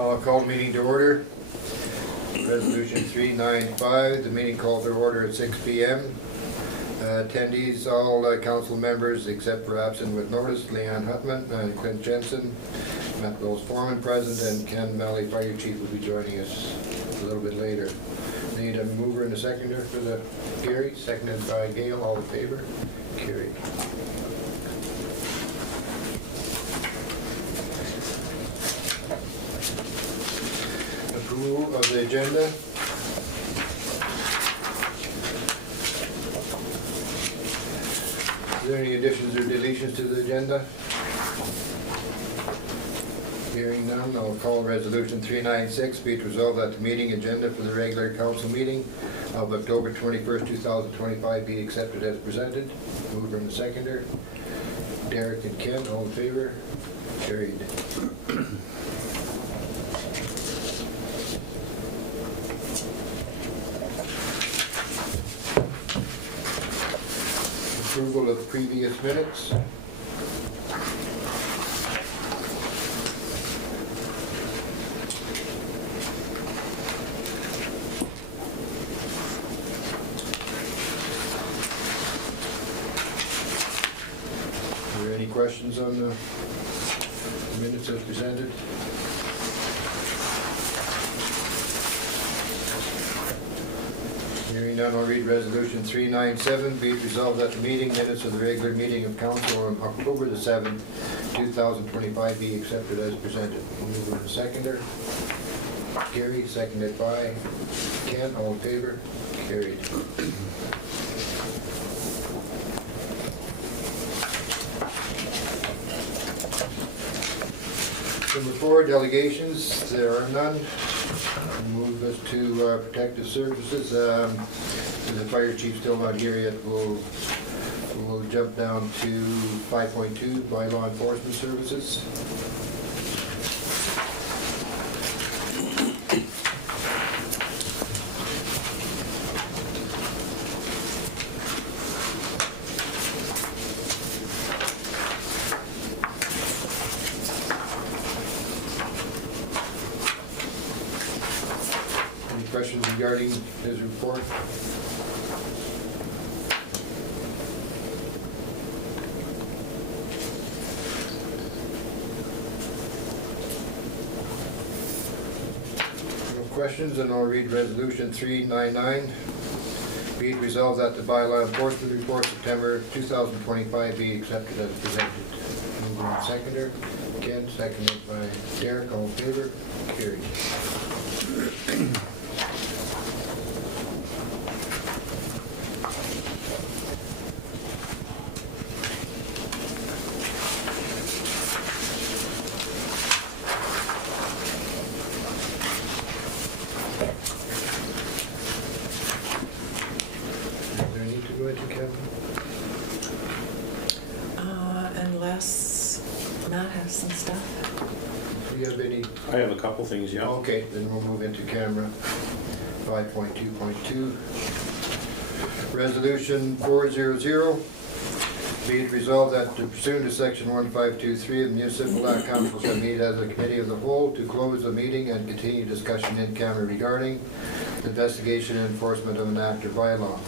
I'll call the meeting to order. Resolution 395, the meeting called to order at 6 p.m. Attendees, all council members except for absent with notice, Leanne Hutman and Clint Jensen, Matt Bowsman present, and Ken Malley, Fire Chief, will be joining us a little bit later. Need a mover and a seconder for the Gary, seconded by Gail. All in favor? Carried. Approval of the agenda. Is there any additions or deletions to the agenda? Hearing none, I'll call resolution 396, be it resolved that the meeting agenda for the regular council meeting of October 21st, 2025 be accepted as presented. Mover and seconder. Derek and Ken, all in favor? Carried. Approval of previous minutes. Are there any questions on the minutes as presented? Hearing none, I'll read resolution 397. Be it resolved that the meeting minutes of the regular meeting of council on October the 7th, 2025 be accepted as presented. Mover and seconder. Gary, seconded by Ken. All in favor? Carried. Number 4, delegations. There are none. Move us to protective services. The fire chief still not here yet. We'll jump down to 5.2 by law enforcement services. Questions regarding his report? No questions, and I'll read resolution 399. Be it resolved that the bylaw enforcement report September 2025 be accepted as presented. Mover and seconder. Ken, seconded by Derek. All in favor? Carried. Unless Matt has some stuff. Do you have any? I have a couple things, yeah. Okay, then we'll move into camera. 5.2.2. Resolution 400. Be it resolved that pursuant to section 1523 of the Municipal Act, council shall meet as a committee of the whole to close the meeting and continue discussion in camera regarding the investigation and enforcement of an act or bylaw.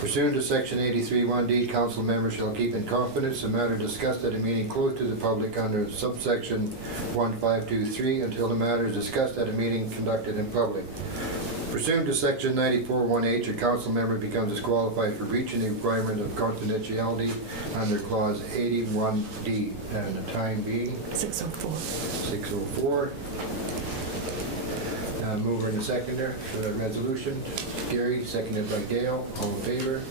Pursuant to section 83(1)D, council members shall keep in confidence the matter discussed at a meeting closed to the public under subsection 1523 until the matter is discussed at a meeting conducted in public. Pursuant to section 94(1)H, a council member becomes disqualified for breaching the requirement of confidentiality under clause 81D, and the time being 6:04. 6:04. Mover and a seconder for that resolution. Gary, seconded by Gail. All in favor?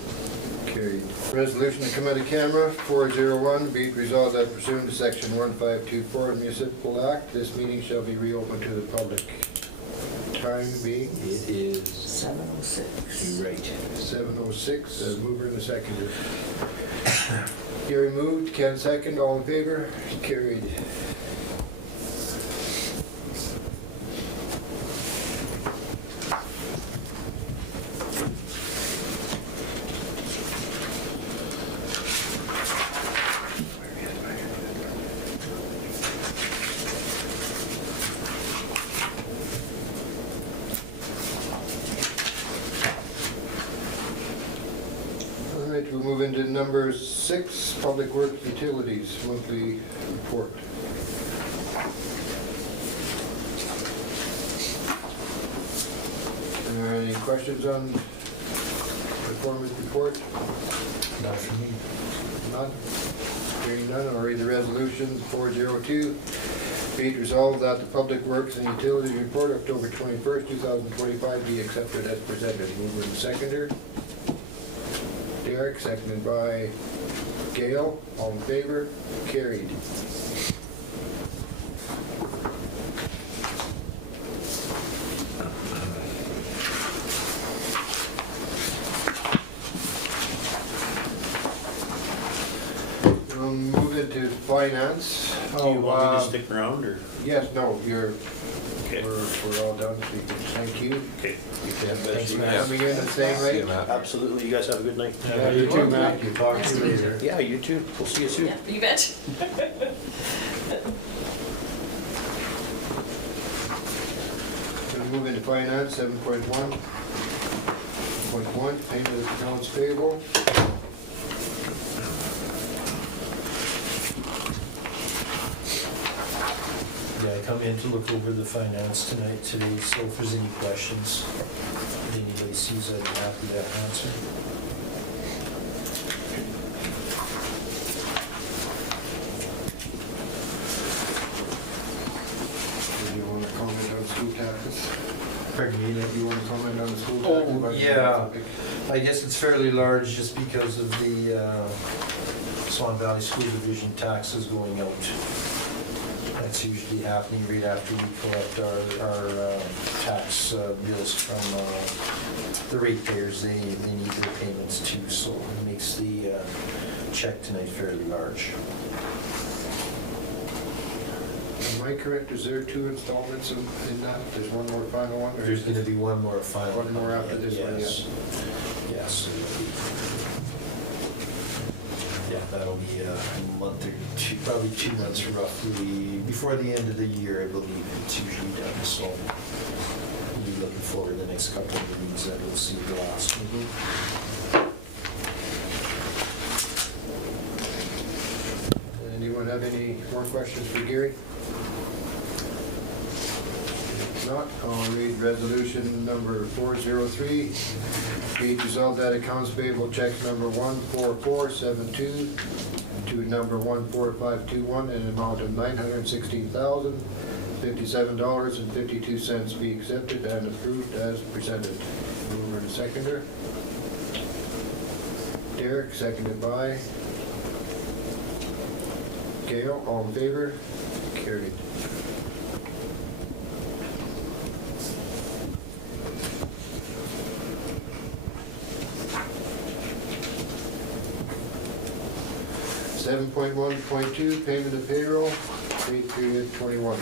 Carried. Resolution to come out of camera, 401. Be it resolved that pursuant to section 1524 of the Municipal Act, this meeting shall be reopened to the public. Time being? It is 7:06. right. 7:06. Mover and a seconder. Gary moved. Ken second. All in favor? Carried. right, we'll move into number 6, Public Works Utilities Monthly Report. Any questions on performance report? Not for me. None? Hearing none, I'll read the resolution 402. Be it resolved that the Public Works and Utilities Report, October 21st, 2025, be accepted as presented. Mover and seconder. Derek, seconded by Gail. All in favor? Carried. Move into finance. Do you want me to stick around, or? Yes, no, you're, Okay. we're all done speaking. Thank you. Okay. Thanks, Matt. Coming in at the same rate? Absolutely, you guys have a good night. Yeah, you too, Matt. Talk to you later. Yeah, you too. We'll see you soon. Yeah, you bet. Gonna move into finance, 7.1. 7.1, payment of accounts payable. Yeah, I come in to look over the finance today, so if there's any questions, if anybody sees it, I'm happy to answer. Do you want to comment on school taxes? Pardon me, Do you want to comment on the school Oh, taxes? yeah. I guess it's fairly large just because of the Swan Valley School Division taxes going out. That's usually happening right after we collect our tax bills from the ratepayers. They need their payments too, so it makes the check tonight fairly large. Am I correct, is there 2 installments in that? There's one more final one? Or There's is going to it- be one more final. One more after this one, Yes. Yes. Yeah, that'll be a month or two, probably 2 months roughly, before the end of the year, I believe it's usually done, so we'll be looking forward to the next couple of meetings that we'll see the last one. Anyone have any more questions for Gary? If not, I'll read resolution number 403. Be it resolved that accounts payable checks number 14472 to number 14521 in an amount of $916,057.52 be accepted and approved as presented. Mover and seconder. Derek, seconded by Gail. All in favor? Carried. Seven point 1.2, payment of payroll, pay period 21.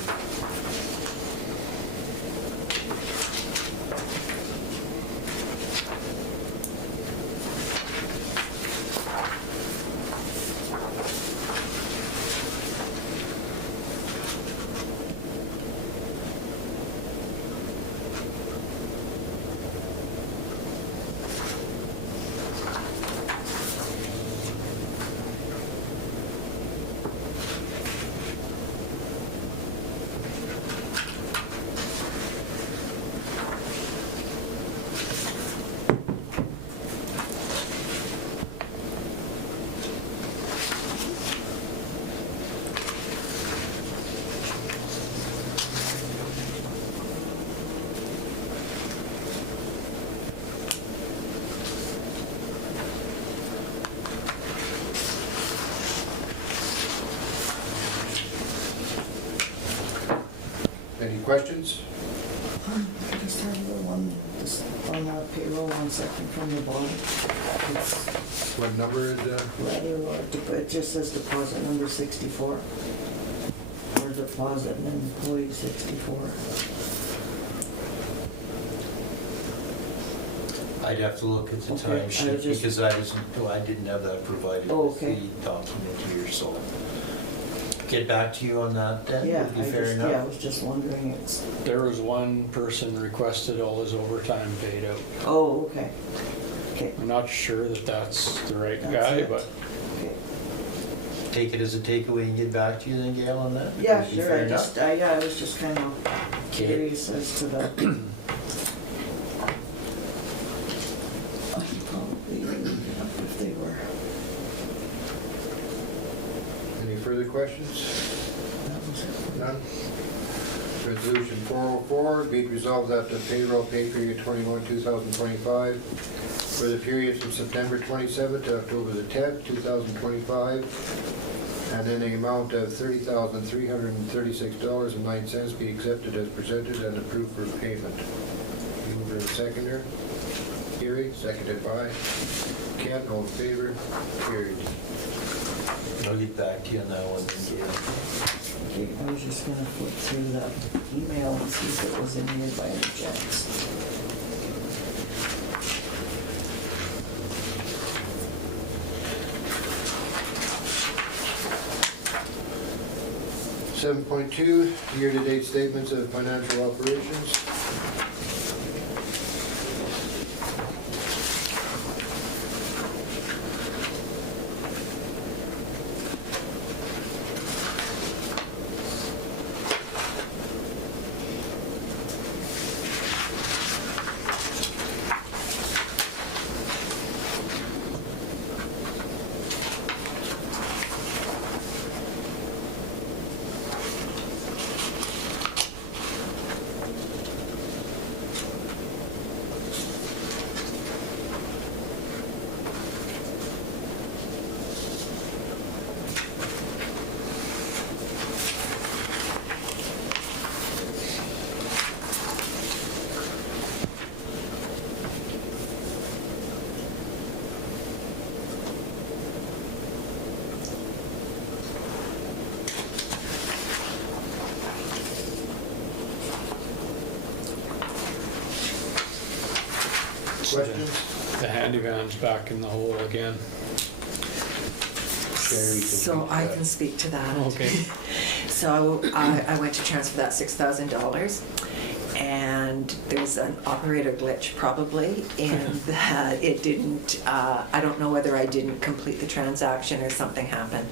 Any questions? I just have the one, just on the payroll, 1 second from the bottom. It's What number is letter, or it just says deposit number 64. Or deposit and then employee 64. I'd have to look at the Okay, I timesheet just- because I didn't have that provided Oh, with okay. the document here, so get back to you on that, then, Yeah, would be I fair just, enough. yeah, I was just wondering, it's, There was one person requested all his overtime paid out. oh, okay. Okay, I'm not sure that that's the right That's guy, it. but okay. Take it as a takeaway and get back to you then, Gail, on that? Yeah, Would be sure, fair I enough? just, yeah, I was just kind of Okay. curious as to the. I probably would have if they were. Any further questions? That was it. None? Resolution 404, be it resolved that the payroll pay period 21/2025 for the period from September 27th to October the 10th, 2025, and in the amount of $30,336.09 be accepted as presented and approved for payment. Mover and seconder. Gary, seconded by Ken, all in favor, carried. I'll get back to you on that one then, Gail. Okay, I was just gonna flip through the email and see if it was in here by any chance. Seven point two, year-to-date statements of financial operations. Questions? the handy van's back in the hole again. Sherry can So speak to I that. can speak to that. Okay. So I went to transfer that $6,000, and there's an operator glitch probably in that it didn't, I don't know whether I didn't complete the transaction or something happened.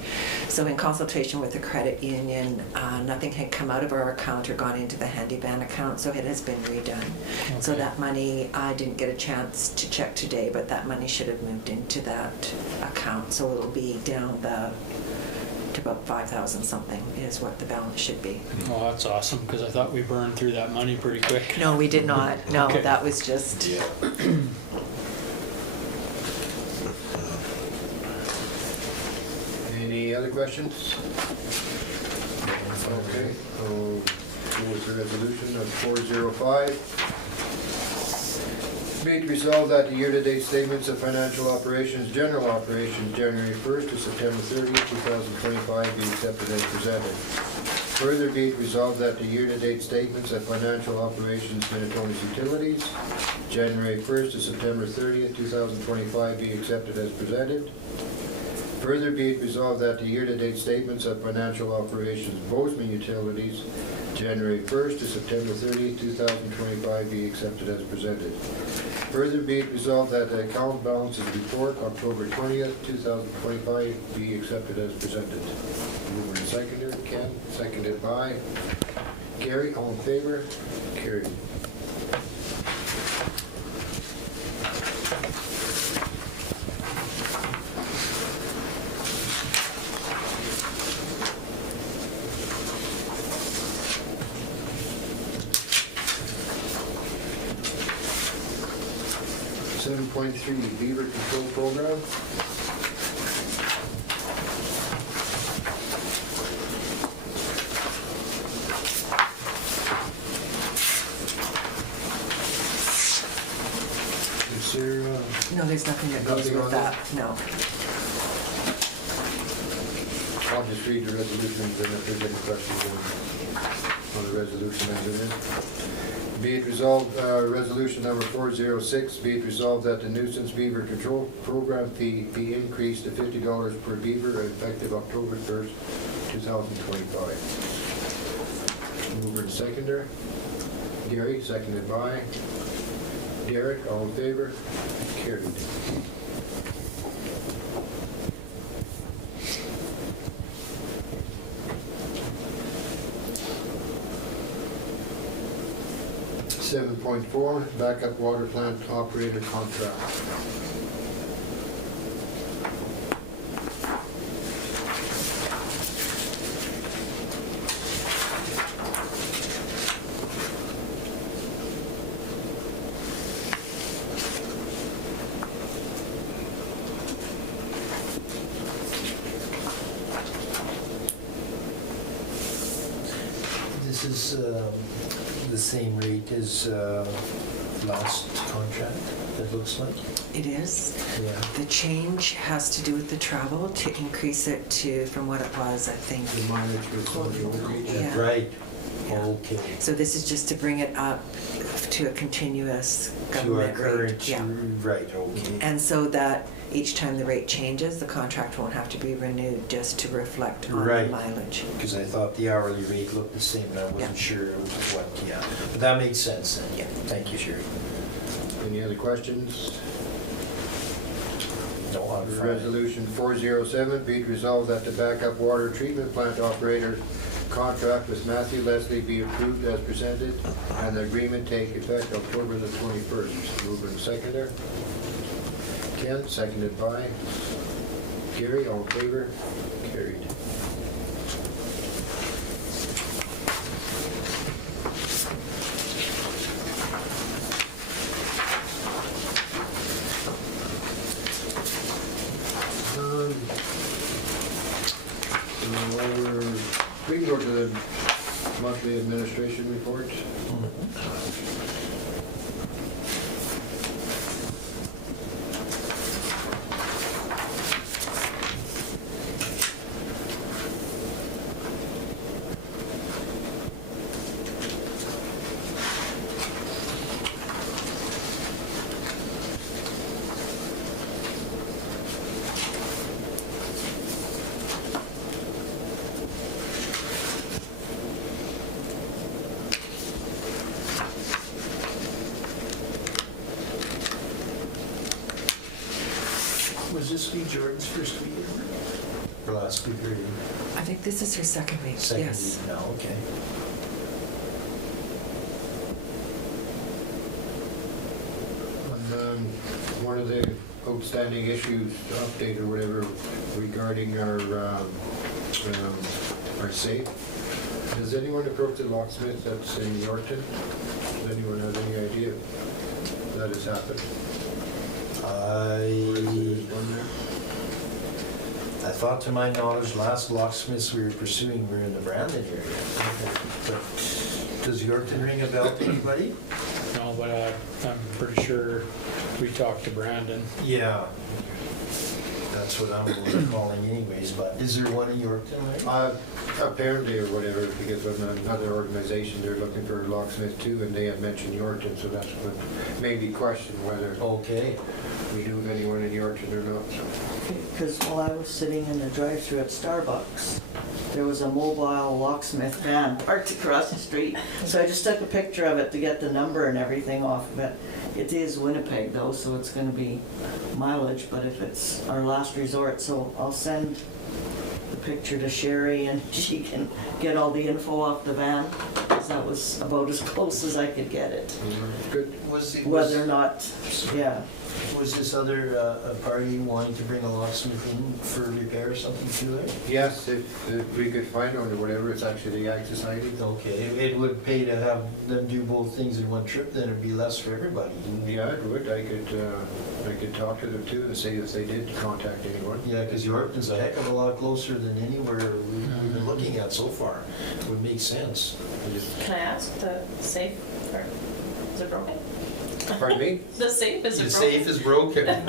So in consultation with the credit union, nothing had come out of our account or gone into the handy van account, so it has been redone. So Okay. that money, I didn't get a chance to check today, but that money should have moved into that account, so it'll be down to about 5,000 something is what the balance should be. Well, that's awesome, because I thought we burned through that money pretty quick. No, we did not. No, Okay. that was just, Any other questions? Okay, I'll go with the resolution of 405. Be it resolved that the year-to-date statements of financial operations, general operations, January 1st to September 30th, 2025 be accepted as presented. Further be it resolved that the year-to-date statements of financial operations, Minitonas Utilities, January 1st to September 30th, 2025 be accepted as presented. Further be it resolved that the year-to-date statements of financial operations, Bowsman Utilities, January 1st to September 30th, 2025 be accepted as presented. Further be it resolved that the account balances report, October 20th, 2025 be accepted as presented. Mover and seconder, Ken, seconded by Gary, all in favor? Carried. Seven point three, beaver control program. Is there, no, there's nothing that goes Nothing on with that? that, no. I'll just read the resolution and then if there's any questions on the resolution as it is. Be it resolved, resolution number 406, be it resolved that the nuisance beaver control program fee be increased to $50 per beaver effective October 1st, 2025. Mover and seconder. Gary, seconded by Derek, all in favor? Carried. Seven point four, backup water plant operator contract. This is the same rate as last contract, it looks like. It is. Yeah. The change has to do with the travel to increase it to, from what it was, I think. The mileage was on the overreach. Yeah. Right, Yeah. okay. So this is just to bring it up to a continuous To our government rate. current, Yeah. right, okay. And so that each time the rate changes, the contract won't have to be renewed just to reflect on the Right. mileage. Because I thought the hourly rate looked the same, and I wasn't Yeah. sure what, yeah. But that makes sense then. Yeah. Thank you, Sherry. Any other questions? No, I'm fine. Resolution 407, be it resolved that the backup water treatment plant operator contract with Matthew Leslie be approved as presented, and the agreement take effect October the 21st. Mover and seconder. Ken, seconded by Gary, all in favor? Carried. We can go to the monthly administration report. Was this week Jordan's first week? Or last week, or I think this is her second week, second yes. week now? Okay. One of the outstanding issues, update or whatever, regarding our safe. Has anyone approached the locksmith that's in Yorkton? Does anyone have any idea that has happened? Or is there one there? I thought to my knowledge, last locksmiths we were pursuing were in the Brandon area. But does Yorkton ring a bell to anybody? No, but I'm pretty sure we talked to Brandon. Yeah. That's what I'm calling anyways, but is there one in Yorkton, right? Apparently or whatever, because of another organization, they're looking for a locksmith too, and they had mentioned Yorkton, so that's what made me question whether Okay. we knew of anyone in Yorkton or not, so. Because while I was sitting in the drive-thru at Starbucks, there was a mobile locksmith van parked across the street. So I just took a picture of it to get the number and everything off of it. It is Winnipeg though, so it's gonna be mileage, but if it's our last resort, so I'll send the picture to Sherry and she can get all the info off the van, because that was about as close as I could get it. Good. Whether or not, yeah. Was this other party wanting to bring a locksmith in for repair or something too there? Yes, if we could find one or whatever, it's actually the Ag Society. Okay, it would pay to have them do both things in one trip, then it'd be less for everybody. Yeah, it would. I could talk to them too and see if they did contact anyone. Yeah, because Yorkton's a heck of a lot closer than anywhere we've been looking at so far. It would make sense. Can I ask the safe, or is it broken? Pardon me? The safe, is The it safe is broken. Is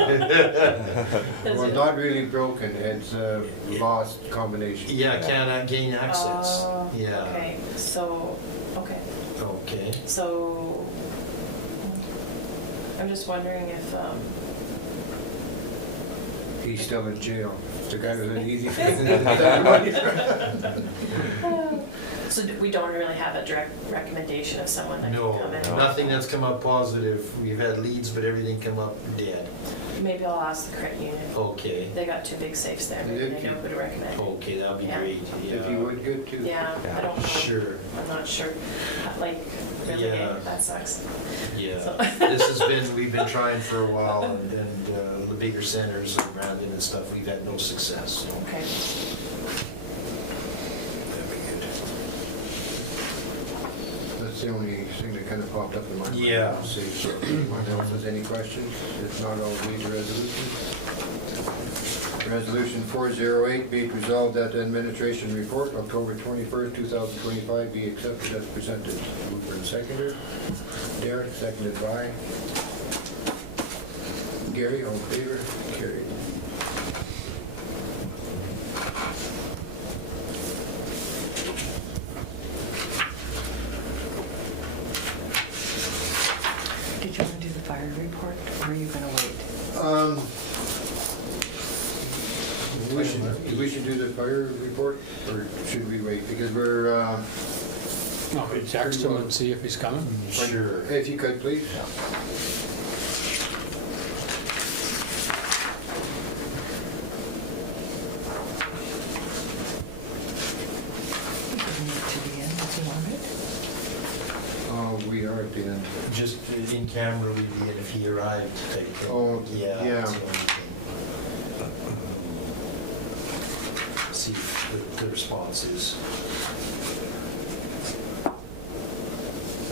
Well, it- not really broken, it's a lost combination. Yeah, can't gain access. Oh, Yeah. Okay, so, Okay. so, I'm just wondering if, He's still in jail. The guy was an easy. So we don't really have a direct recommendation of someone that No, can come in? nothing that's come up positive. We've had leads, but everything come up dead. Maybe I'll ask the credit union. Okay, They got 2 big safes there, maybe they know who to recommend. okay, that'll be Yeah. great. If you would, good too. Yeah, I don't know. Sure, I'm not sure, like, really, Yeah. that sucks. yeah. So- We've been trying for a while, and the bigger centers like Brandon and stuff, we've had no success. So Okay. that'd be good. That's the only thing that kind of popped up in my mind. Yeah. Let's see, so anyone else has any questions? If not, I'll read the resolution. Resolution 408, be it resolved that the administration report, October 21st, 2025, be accepted as presented. Mover and seconder. Derek, seconded by Gary, all in favor? Carried. Did you want to do the fire report, or are you going to wait? We should do the fire report, or should we wait? Because we're, No, we text him and see if he's coming. Sure. if you could, please. We can wait to the end if you want it. Oh, we are at the end. Just in camera, we'd be in if he arrived type thing. Oh, Yeah. yeah. That's the only thing. See what the response is.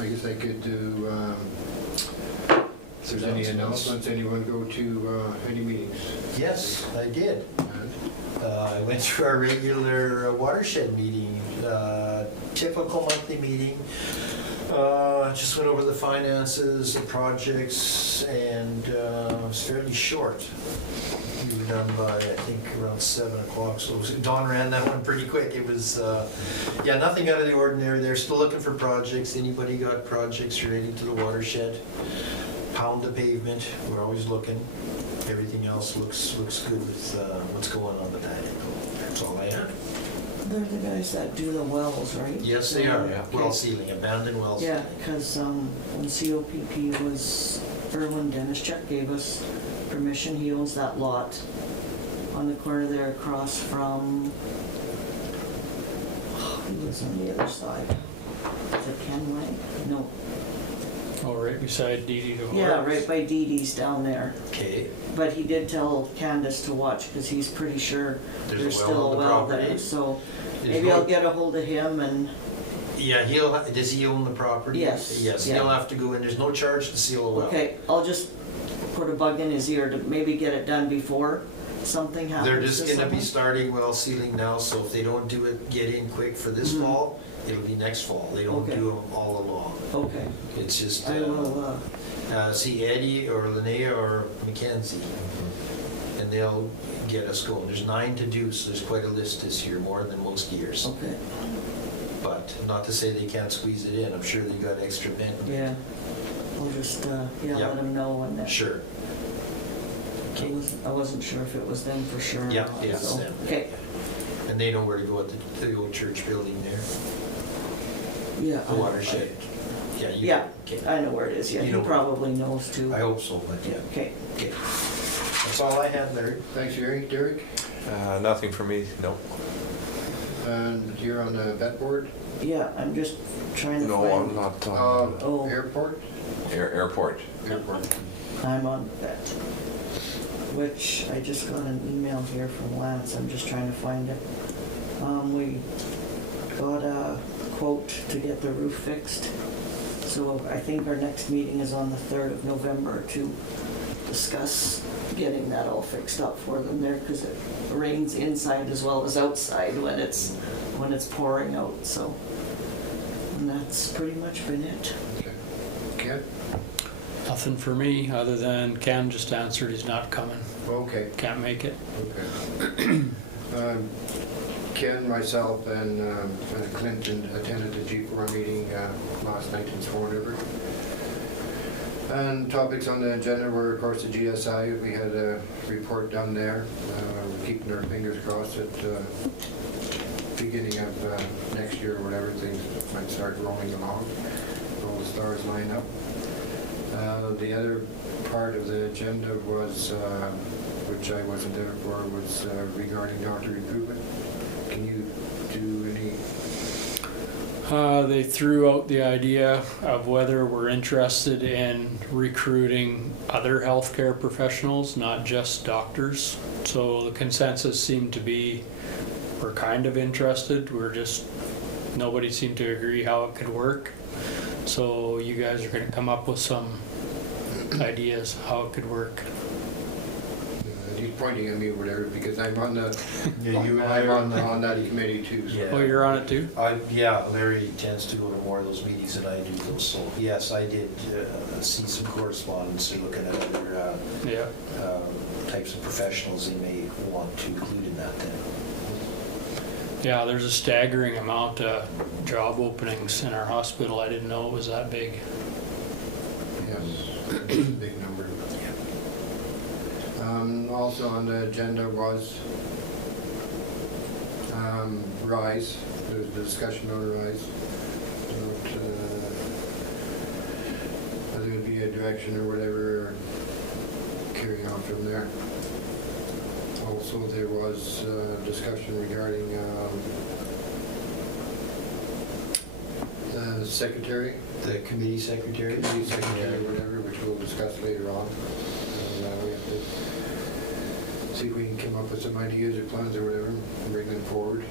I guess I could do, if there's any announcements, anyone go to any meetings? Yes, I did. And I went to our regular watershed meeting, typical monthly meeting. Just went over the finances, the projects, and it was fairly short. We were done by, I think, around 7 o'clock, so Dawn ran that one pretty quick. It was, yeah, nothing out of the ordinary. They're still looking for projects. Anybody got projects relating to the watershed? Pound the pavement, we're always looking. Everything else looks good with what's going on the back. That's all I have. They're the guys that do the wells, right? Yes, they are. Okay. Well sealing, abandoned wells. Yeah, because when COPP was, or when Dennis Chuck gave us permission, he owns that lot on the corner there across from, he lives on the other side. Is it Kenway? No. Oh, right beside Dee Dee. Yeah, right by Dee Dee's down there. Okay, But he did tell Candace to watch because he's pretty sure There's a there's well still on a the well there. property? So There's maybe no- I'll get a hold of him and, yeah, does he own the property? Yes, Yes, yeah. he'll have to go in, there's no charge to seal a well. okay, I'll just put a bug in his ear to maybe get it done before something happens They're to just gonna be someone. starting well sealing now, so if they don't do it, get in quick for this Mhm. fall, it'll be next fall. They don't Okay. do them all along. Okay, It's just, I will, see Eddie or Linnea or Mackenzie, and they'll get us going. There's 9 to do, so there's quite a list this year, more than most years. okay, But not to say they can't squeeze it in, I'm sure they got extra men. yeah. I'll just, Yep. let him know when that. Sure. I wasn't sure if it was them for sure or Yeah, not, yeah, it's so, them. okay, And they know where to go at the old church building there, yeah. the watershed. Yeah, you. Yeah, Okay. I know where it is, yeah, You he know. probably knows too. I hope so, but yeah. Okay, Okay. That's all I had, Larry. thanks, Eric. Derek? Nothing for me, no. And you're on the vet board? yeah, I'm just trying to No, find. I'm not on Oh. Airport? airport. Airport. I'm on that, which I just got an email here from Lance, I'm just trying to find it. We got a quote to get the roof fixed, so I think our next meeting is on the 3rd of November to discuss getting that all fixed up for them there, because it rains inside as well as outside when it's pouring out, so. And that's pretty much been it. Okay. Ken? Nothing for me, other than Ken just answered he's not coming. Okay. Can't make it. Okay. Ken, myself, and Clinton attended the G4 meeting last night in Swan River. And topics on the agenda were, of course, the GSI. We had a report done there. We're keeping our fingers crossed that beginning of next year or whatever, things might start rolling along. All the stars line up. The other part of the agenda was, which I wasn't there for, was regarding doctor recruitment. Can you do any? They threw out the idea of whether we're interested in recruiting other healthcare professionals, not just doctors. So the consensus seemed to be we're kind of interested. Nobody seemed to agree how it could work. So you guys are going to come up with some ideas how it could work. He's pointing at me or whatever, because I'm on the, Yeah, you and I I'm are on that committee too. So. Yeah. Oh, you're on it too? Yeah, Larry tends to go to more of those meetings than I do, though, so yes, I did see some correspondence looking at other Yeah. types of professionals they may want to include in that then. Yeah, there's a staggering amount of job openings in our hospital. I didn't know it was that big. Yes, it's a big number. Also on the agenda was RISE. There's a discussion on RISE. Whether it be a direction or whatever, or carrying on from there. Also, there was discussion regarding the secretary. The committee secretary? Committee secretary or whatever, which we'll discuss later on. And we have to see if we can come up with some ideas or plans or whatever and bring them forward.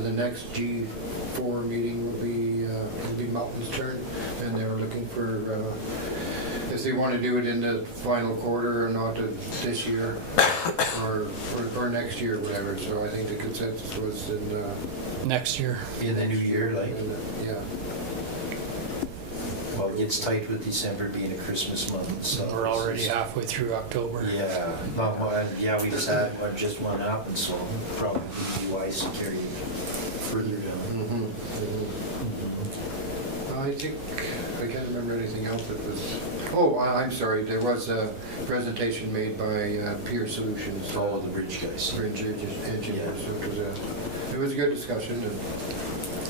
The next G4 meeting will be Melton's turn, and they're looking for if they want to do it in the final quarter or not this year or next year or whatever. So I think the consensus was in Next year. In the new year, like? Yeah. Well, it gets tight with December being a Christmas month, so. We're already halfway through October. Yeah, not one, yeah, we just had just one happen, so probably be wise to carry it further down. I think, I can't remember anything else that was, oh, I'm sorry, there was a presentation made by Peer Solutions. All of the bridge guys. Bridge engineers. It was a good discussion and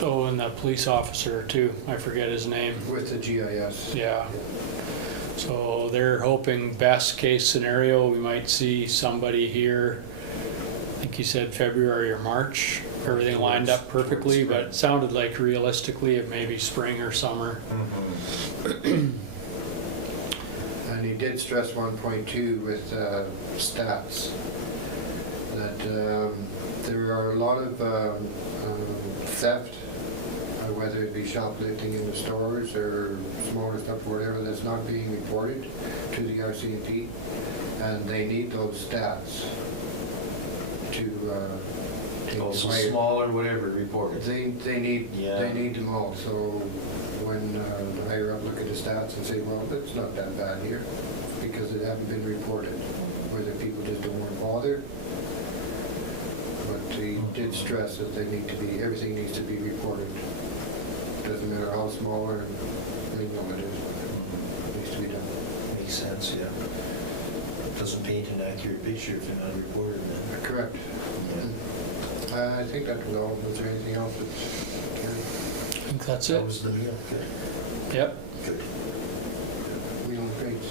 Oh, and the police officer too. I forget his name. with the GIS. Yeah. So they're hoping best case scenario, we might see somebody here, I think he said February or March. Everything lined up perfectly, but it sounded like realistically it may be spring or summer. And he did stress 1.2 with stats, that there are a lot of theft, whether it be shoplifting in the stores or smaller stuff or whatever, that's not being reported to the RCMP, and they need those stats to take Also away. small or whatever reported. They need Yeah. them all. So when the higher up look at the stats and say, well, it's not that bad here because it haven't been reported, whether people just don't want to bother. But he did stress that everything needs to be reported. Doesn't matter how small or big it is. It needs to be done. Makes sense, yeah. Doesn't paint an accurate picture if you're not reported then. Correct. I think that was all. Was there anything else that? I think that's That it. was the meal, good. Yep. Good. We don't great.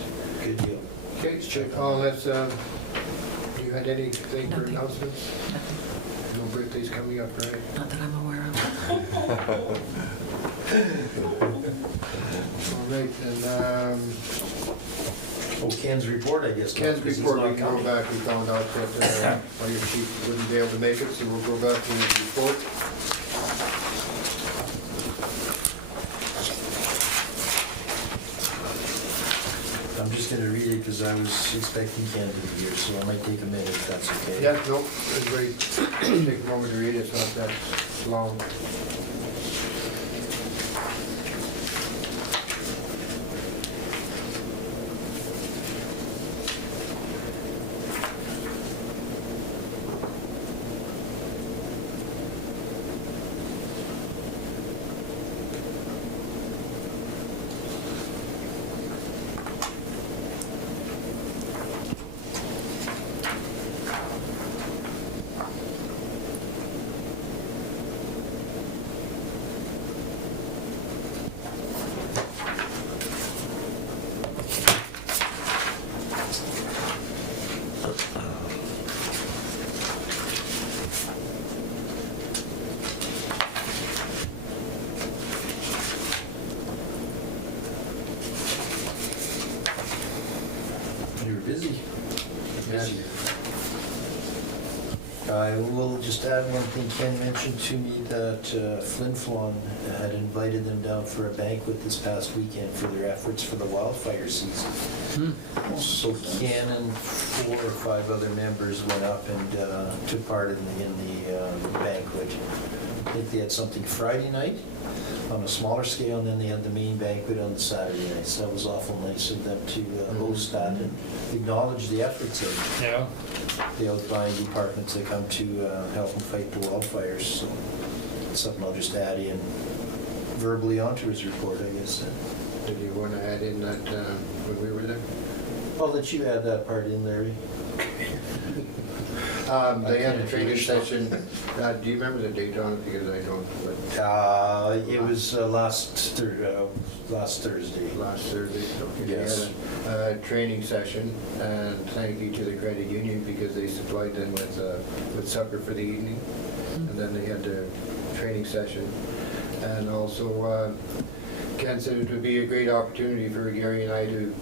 Good deal. Okay, check. Oh, let's, you had anything for Nothing. announcements? Nothing. No birthdays coming up, right? Not that I'm aware of. All right, and Oh, Ken's report, I guess. Ken's because he's report, not we can go coming. back, we found out that fire chief wouldn't be able to make it, so we'll go back to his report. I'm just gonna read it because I was expecting Ken to be here, so I might take a minute if that's okay. Yeah, no, it's great. Take a moment to read it, it's not that long. this year. I will just add one thing. Ken mentioned to me that Flin Flon had invited them down for a banquet this past weekend for their efforts for the wildfire season. So Ken and 4 or 5 other members went up and took part in the banquet. I think they had something Friday night on a smaller scale, and then they had the main banquet on the Saturday night. So that was awful nice of them to host that and acknowledge the efforts of Yeah. the outlying departments that come to help them fight the wildfires. So it's something I'll just add in verbally onto his report, I guess. Did you want to add in that when we were there? I'll let you add that part in, Larry. They had a can't training finish session. Do you remember the date on it? Because I don't, but It was last Thursday. last Thursday. Okay, Yes. They had a training session, and thank you to the credit union because they supplied them with supper for the evening. And then they had the training session. And also, Ken said it would be a great opportunity for Gary and I to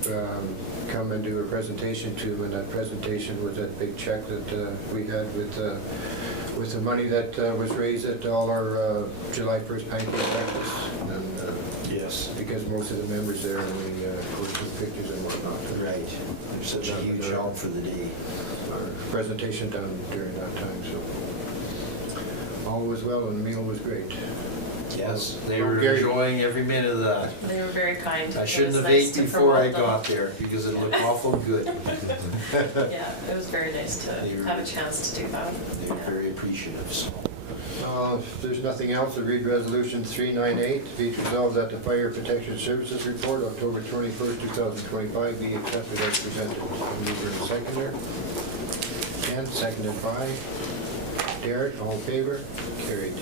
come and do a presentation to, and that presentation was that big check that we had with the money that was raised at all our July 1st pancake breakfast. And, Yes. because most of the members there, and we took pictures and whatnot. Right. There's such a huge help for the day. Our presentation done during that time, so all was well and the meal was great. Yes, they Oh, were Gary. enjoying every minute of that. They were very kind. I It shouldn't was have nice ate to before I promote them. got there because it looked awful good. Yeah, it was very nice to They were- have a chance to do that. They were very appreciative, so. If there's nothing else, I read Resolution 398, be it resolved that the Fire Protection Services Report, October 21st, 2025, be accepted as presented. Mover and seconder. Ken, seconded by Derek, all in favor? Carried.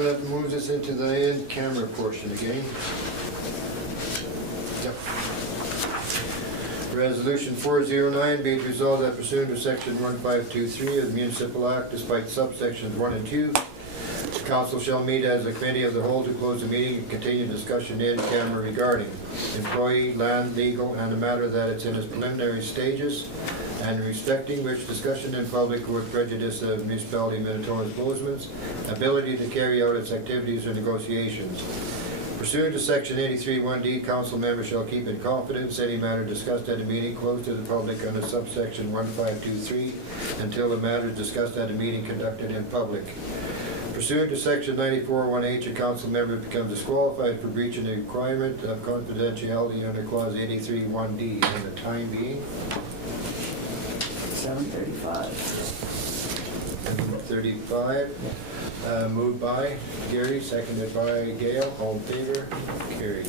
That moves us into the in-camera portion again. Yep. Resolution 409, be it resolved that pursuant to Section 1523 of the Municipal Act, despite subsections 1 and 2, the council shall meet as a committee of the whole to close the meeting and continue discussion in camera regarding employee, land, legal, and a matter that it's in its preliminary stages, and respecting which discussion in public would prejudice the municipality of Minitonas-Bowsman's ability to carry out its activities or negotiations. Pursuant to Section 83(1)D, council members shall keep in confidence any matter discussed at a meeting closed to the public under subsection 1523 until the matter is discussed at a meeting conducted in public. Pursuant to Section 94(1)H, a council member becomes disqualified for breaching the requirement of confidentiality under Clause 83(1)D, and the time being 7:35. 7:35. Moved by Gary, seconded by Gail. All in favor? Carried.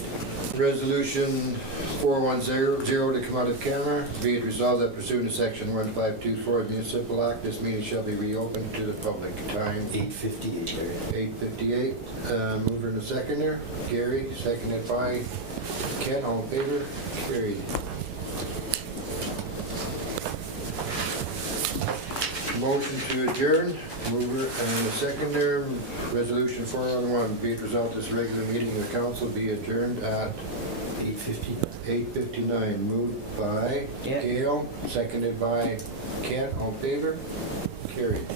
Resolution 4100 to come out of camera. Be it resolved that pursuant to Section 1524 of the Municipal Act, this meeting shall be reopened to the public. Time 8:58, Larry. 8:58. Mover and a seconder. Gary, seconded by Ken. All in favor? Carried. Motion to adjourn, mover and a seconder. Resolution 401, be it resolved this regular meeting of the council be adjourned at 8:59. Moved by Yeah. Gail, seconded by Kent. All in favor? Carried.